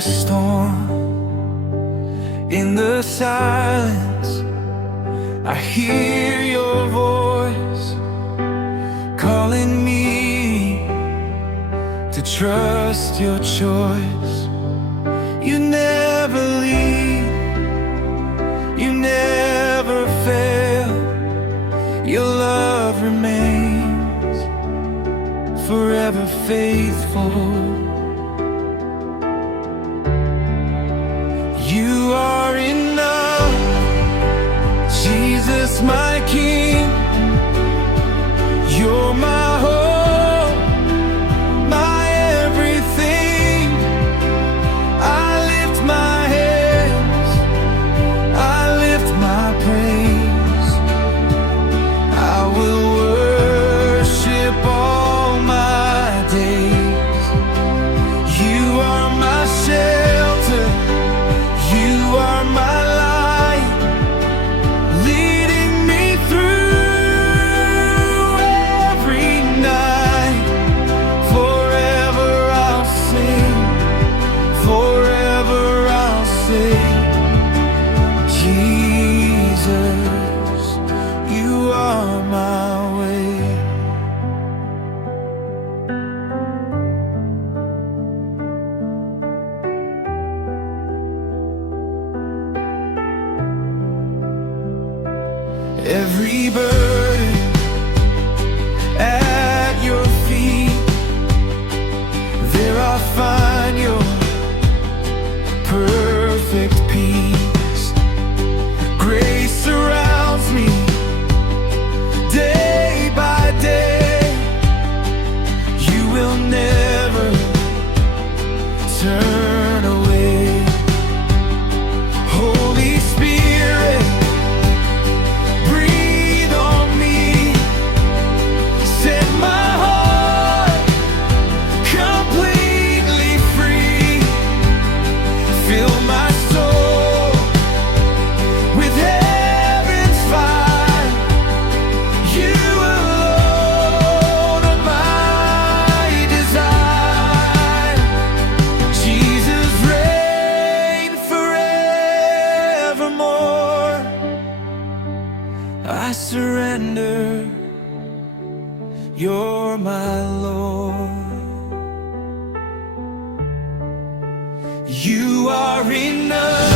the storm, in the silence, I hear your voice calling me to trust your choice. You never leave, you never fail. Your love remains forever faithful. You are enough, Jesus my King. You're my hope, my everything. I lift my hands, I lift my praise. I will worship all my days. You are my shelter, you are my light, leading me through every night. Forever I'll sing, forever I'll sing. Jesus, you are my way. Every burden at your feet, there I find your perfect peace. Grace surrounds me day by day. You will never turn away. Holy Spirit, breathe on me, set my heart completely free. Fill my soul with heaven's fire. You alone are my desire. Jesus, reign forevermore. I surrender, you're my Lord. You are enough.